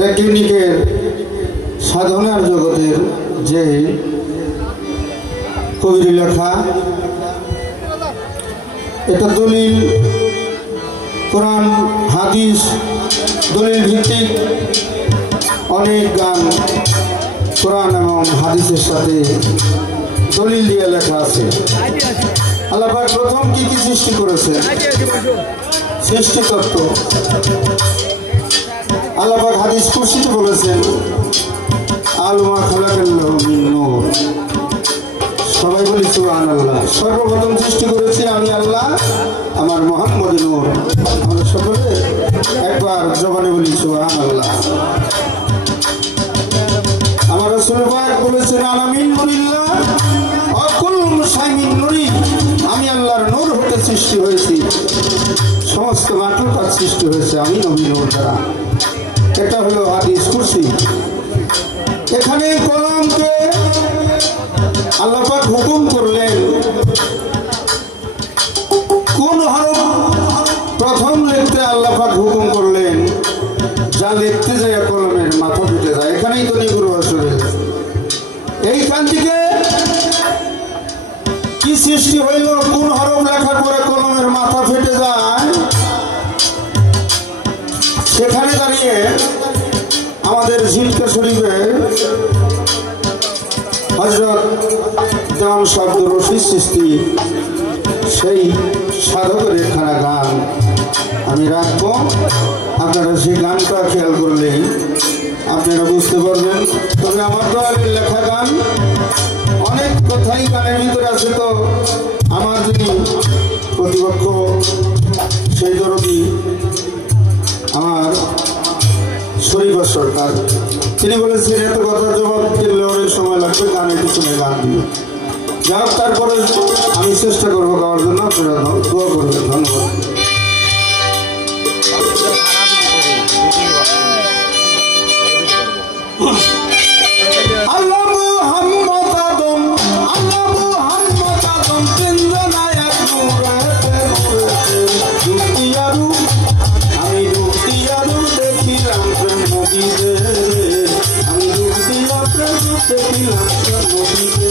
এটা ক্লিনিকের সাধনার জগতের যে কবির লেখা, এটা দলিল কোরআন হাদিস দলিল ভিত্তিক অনেক গান কোরআন এবং হাদিসের সাথে দলিল দিয়ে লেখা আছে। আল্লাহ পাক প্রথম কি কি সৃষ্টি করেছে, সৃষ্টিতত্ত্ব। আল্লাহ পাক হাদিস কুরসিতে বলেছেন আলমা খালাকাল্লাহু মিন নূর। সবাই বলি সুবহানাল্লাহ। সর্বপ্রথম সৃষ্টি করেছি আমি আল্লাহ, আমার মুহাম্মদ নূর। আমরা সকলে একবার জবানে বলি সুবহানাল্লাহ। আমার রাসূল পাক বলেছেন আনা মিন নূরিল্লাহ ওয়া কুল্লু শাইইন নূরি। আমি আল্লাহর নূর হতে সৃষ্টি হয়েছি, সমস্ত মাখলুকাত সৃষ্টি হয়েছে আমি নবী নূর দ্বারা। এটা হলো হাদিস কুরসি। এখানে কলামকে আল্লাহ পাক হুকুম করলেন কোন হরফ প্রথম লিখতে আল্লাহ পাক হুকুম করলেন, যা লিখতে যায় কলমের মাথা ফেটে যায়। এখানেই তো নিগুরু আসলে এইখান থেকে কি সৃষ্টি হইল, কোন হরফ লেখার পরে কলমের মাথা ফেটে যায়। সেখানে দাঁড়িয়ে আমাদের জিলকা শরীফে হযরত জাম আব্দুর রশিদ চিশতি সেই সাধকের একখানা গান আমি রাখবো। আপনারা সেই গানটা খেয়াল করলেই আপনারা বুঝতে পারবেন। তবে আমার তো লেখা গান অনেক কথাই গানের ভিতরে আছে। তো আমার যিনি প্রতিপক্ষ সেই দরদি আমার শরীফ সরকার, তিনি বলেছেন এত কথা জবাব দিলে অনেক সময় লাগবে, গানের পিছনে গান দিল। যাই হোক, তারপরে আমি চেষ্টা করবো গাওয়ার জন্য, আপনারা দোয়া করবেন। ধন্যবাদ। আল্লাহ মুহাম্মদ আদম, আল্লাহ মুহাম্মদ আদম তিনজনায় এক নূরেতে দুটিয়ারু, আমি দুটিয়ারু দেখিলাম প্রেম নবীতে, আমি দুটিয়া প্রেম দেখিলাম প্রেম নবীতে।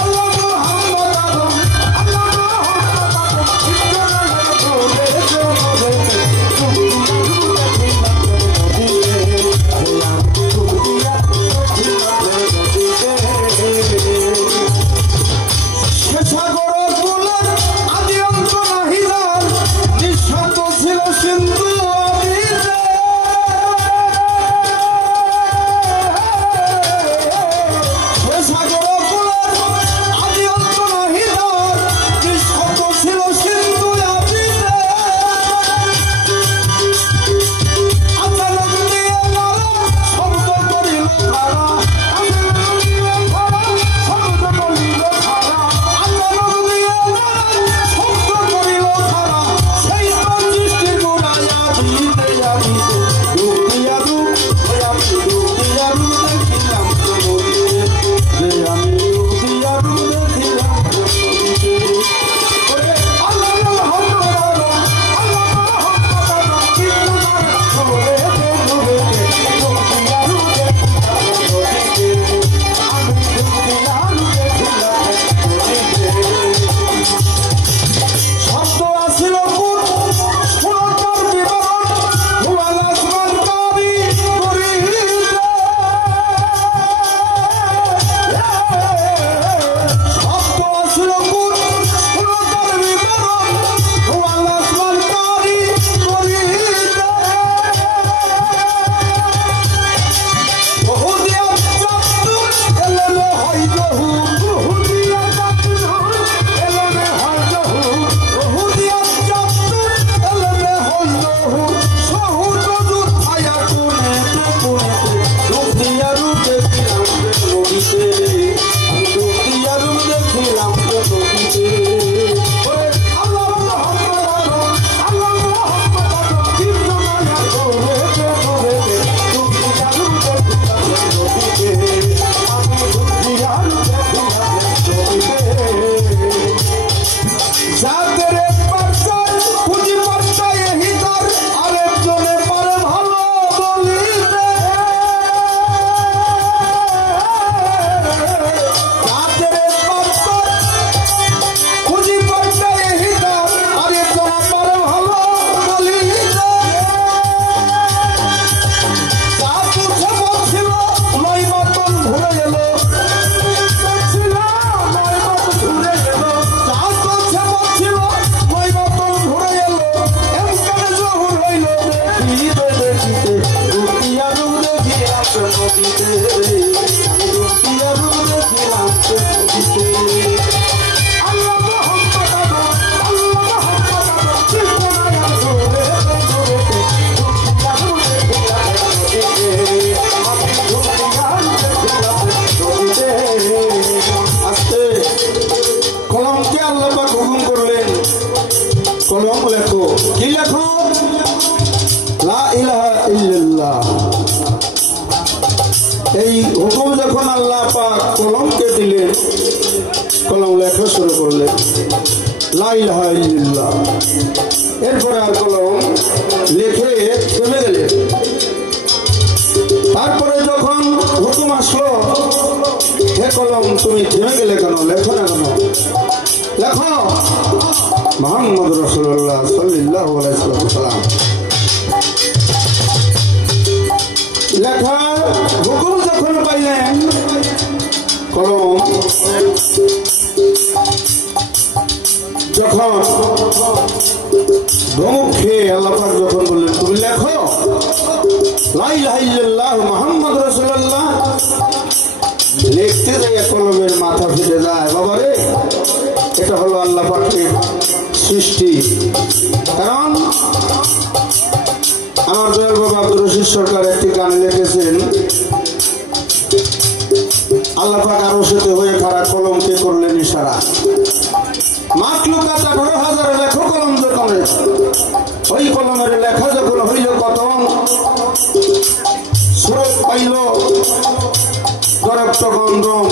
আল্লাহ মুহাম্মদ আদম, আল্লাহ মুহাম্মদ আদম তিনজনায় এক নূরেতে দুটিয়ারু দেখিলাম প্রেম নবীতে। নদীতে দুটিয়া রূপ দেখিলাম নদীতে দুটিয়া রূপ দেখিলাম নদীতে কলমকে আল্লাহ পাক হুকুম করলেন কলম লেখো কি লেখো লা ইলাহা ইল্লাল্লাহ এই হুকুম যখন আল্লাহ পাক কলমকে দিলেন কলম লেখা শুরু করলেন লা ইলাহা ইল্লাল্লাহ এরপরে আর কলম লিখে থেমে গেলেন তারপরে যখন হুকুম আসলো হে কলম তুমি থেমে গেলে কেন লেখো না কেন লেখো মুহাম্মদ রাসূলুল্লাহ সাল্লাল্লাহু আলাইহি ওয়াসাল্লাম লেখা হুকুম যখন পাইলেন কলম যখন ধমক খেয়ে আল্লাহ পাক যখন বললেন তুমি লেখো লা ইলাহা ইল্লাল্লাহ মুহাম্মদ রাসূলুল্লাহ লিখতে যাই কলমের মাথা ফেটে যায় বাবারে এটা হলো আল্লাহ পাকের সৃষ্টি কারণ আমার দয়াল বাবা আব্দুর রশিদ সরকার একটি গান লিখেছেন আল্লাহ পাক আরশেতে হয়ে খাড়া কলমকে করলেন ইশারা মাখলুকাত 18,000 লেখো কলম যখন ওই কলমের লেখা যখন হইল কত সুরত পাইল করপ্ত গন্ধম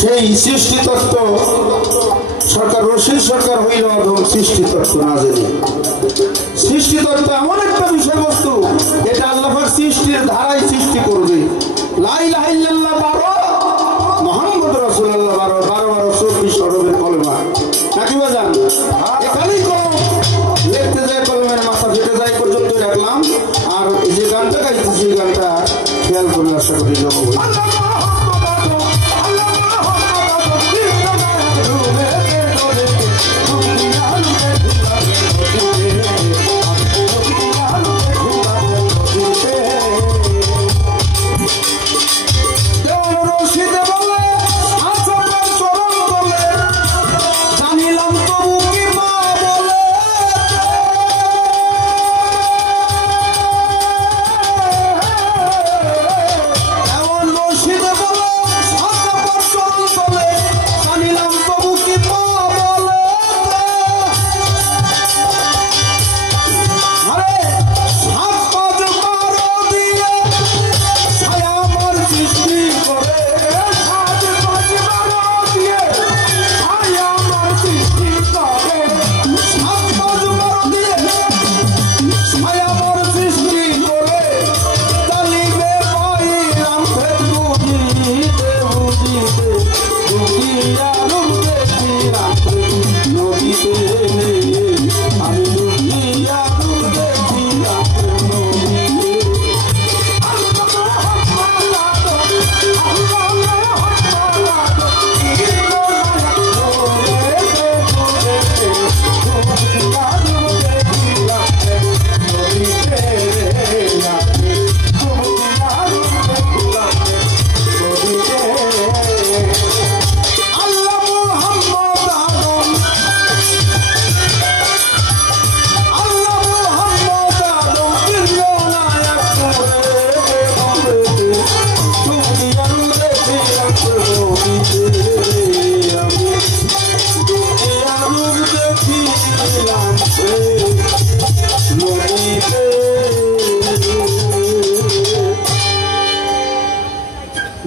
সেই সৃষ্টিতত্ত্ব সরকার রশিদ সরকার হইল এবং সৃষ্টিতত্ত্ব না জেনে সৃষ্টিতত্ত্ব এমন একটা বিষয়বস্তু এটা আল্লাহ পাক সৃষ্টির ধারায় সৃষ্টি করবে লা ইলাহা ইল্লাল্লাহ 12 মুহাম্মদ রাসূলুল্লাহ 12 24 হরফের কলমা নাকি বাজান এখানেই কলম লিখতে যায় কলমের মাথা ফেটে যায় পর্যন্ত রাখলাম আর যে গানটা গাইতেছি এই গানটা খেয়াল করে আশা করি জবাব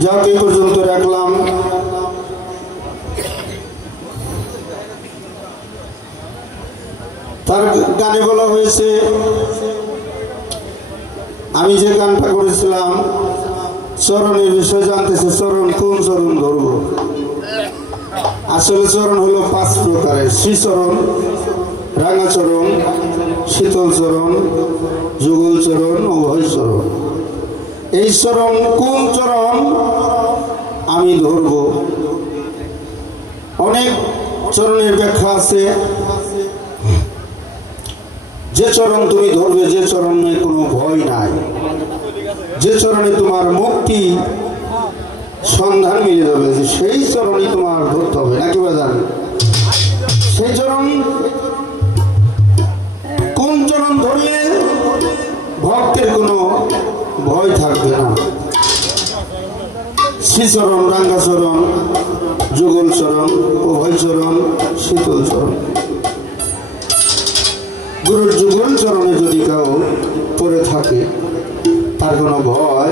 যাকে পর্যন্ত রাখলাম তার গানে বলা হয়েছে আমি যে গানটা করেছিলাম চরণের বিষয় জানতেছে চরণ কোন চরণ ধরব আসলে চরণ হলো 5 প্রকারের শ্রীচরণ রাঙাচরণ শীতল চরণ যুগল চরণ অভয় চরণ এই চরণ কোন চরণ আমি ধরব অনেক চরণের ব্যাখ্যা আছে যে চরণ তুমি ধরবে, যে চরণে কোনো ভয় নাই, যে চরণে তোমার মুক্তি সন্ধান মিলে যাবে, সেই চরণই তোমার ধরতে হবে, নাকি বাজান? সেই চরণ, কোন চরণ ধরলে ভক্তের কোনো ভয় থাকবে না? শ্রীচরণ, রাঙ্গাচরণ, যুগল চরণ, অভয় চরণ, শীতল চরণ। গুরুর যুগল চরণে যদি কেউ পড়ে থাকে তার কোনো ভয়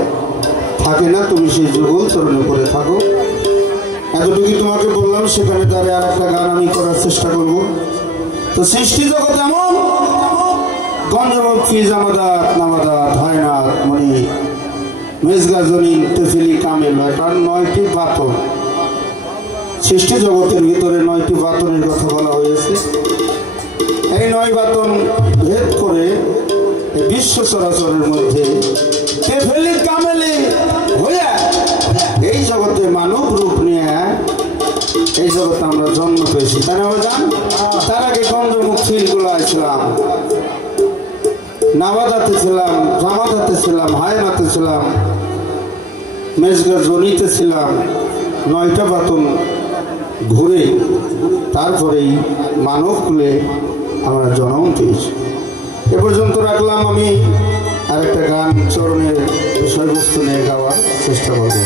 থাকে না। তুমি সেই যুগল চরণে পড়ে থাকো। এতটুকু তোমাকে বললাম। সেখানে তারে আর একটা গান আমি করার চেষ্টা করব। তো সৃষ্টি জগৎ এমন গঞ্জবক্ষী জামাদাত নামাদাত হায়নাত মণি মেজগা জনিন তেফিলি কামেল, এটার 9টি বাতন। সৃষ্টি জগতের ভিতরে 9টি বাতনের কথা বলা হয়েছে। এই 9 বাতন ভেদ করে বিশ্ব চরাচরের মধ্যে তেফিলি কামেলি হয়ে এই জগতে মানব রূপ নিয়ে এই জগতে আমরা জন্ম পেয়েছি। তাই না জান? তার আগে গঞ্জমুখী গুলায় ছিলাম, নাবাদাতে ছিলাম, জামাদাতে ছিলাম, হায়নাতে ছিলাম, মেজগা জনিতে ছিলাম। 9টা বাতন ঘুরে তারপরেই মানব কুলে আমরা জন্ম পেয়েছি। এ পর্যন্ত রাখলাম। আমি আরেকটা গান চরণের বিষয়বস্তু নিয়ে গাওয়ার চেষ্টা করব।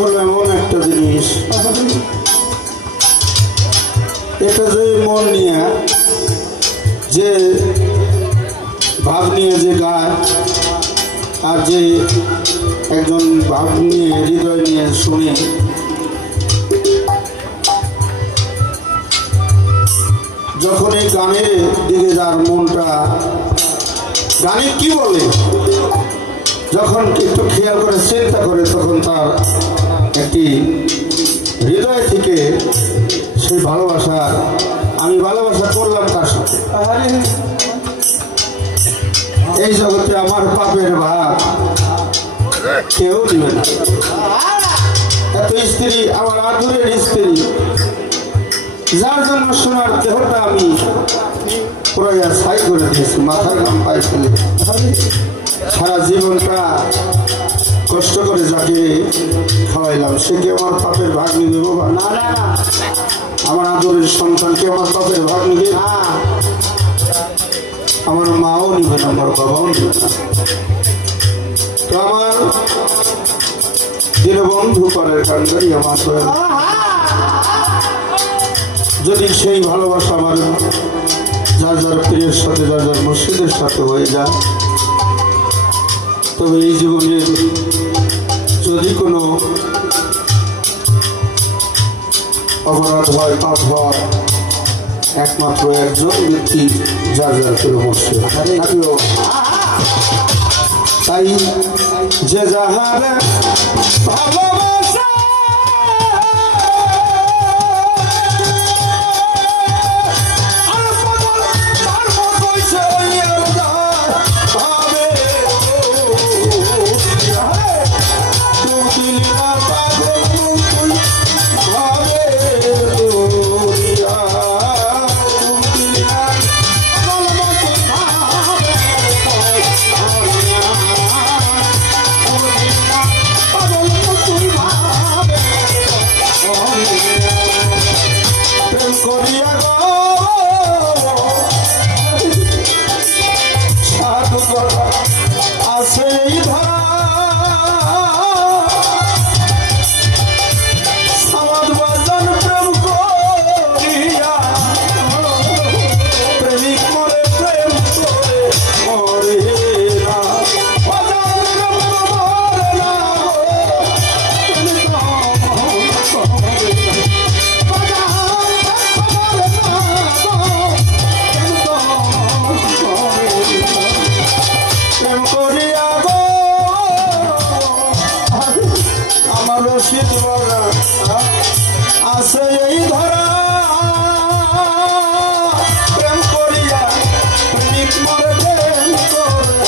হলো এমন একটা জিনিস, এটা যে মন নিয়ে যে ভাব নিয়ে যে গায় আর যে একজন ভাব নিয়ে হৃদয় নিয়ে শুনে, যখন এই গানের দিকে যার মনটা গানে কি বলে যখন একটু খেয়াল করে চিন্তা করে, তখন তার একটি হৃদয় থেকে সেই ভালোবাসা, আমি ভালোবাসা করলাম তার সাথে, এই জগতে আমার পাপের ভাগ কেউ দিবে না। এত স্ত্রী, আমার আদরের স্ত্রী, যার জন্য সোনার দেহটা আমি পুরো ছাই করে দিয়েছি, মাথার গাম পায়ে ফেলে সারা জীবনটা কষ্ট করে যাকে খাওয়াইলাম, সে কি আমার পাপের ভাগ নিবে বাবা? না না, আমার আদরের সন্তানকে আমার পাপের ভাগ নিবে না, আমার মাও নিবে না, আমার বাবাও নিবে না। তো আমার দীনবন্ধু পরের কান্ডারি আমার যদি সেই ভালোবাসা আমার যার যার প্রিয়ের সাথে, যার যার মসজিদের সাথে হয়ে যায়, তবে এই জীবনে যদি কোনো অপরাধ হয়, পাপ হয়, একমাত্র একজন ব্যক্তি যার যার প্রিয় মসজিদ। তাই যে যাহার ভালোবাসা আছে এই ধরা প্রেম করিয়া প্রেমিক মরে প্রেম করে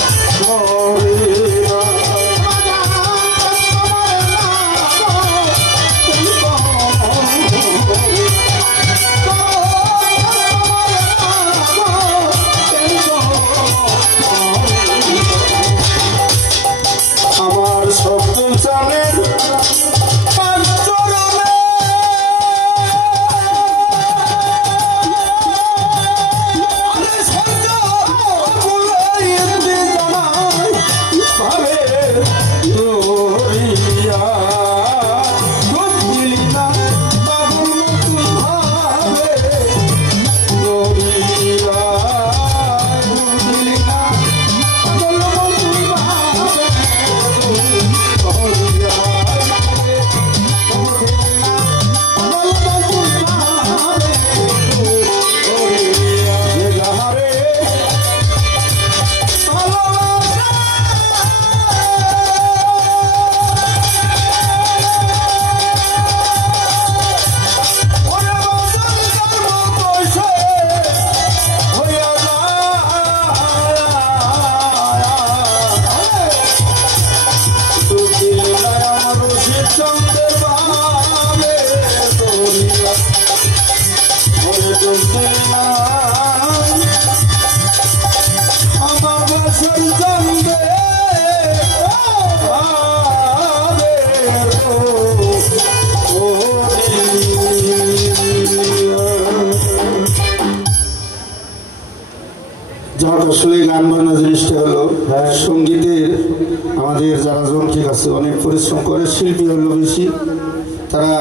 আমার শব্দ চালের আসলে গান বাজনা জিনিসটা হলো সঙ্গীতের আমার আমাদের যারা যন্ত্রিক আছে অনেক পরিশ্রম করে, শিল্পী হলো বেশি, তারা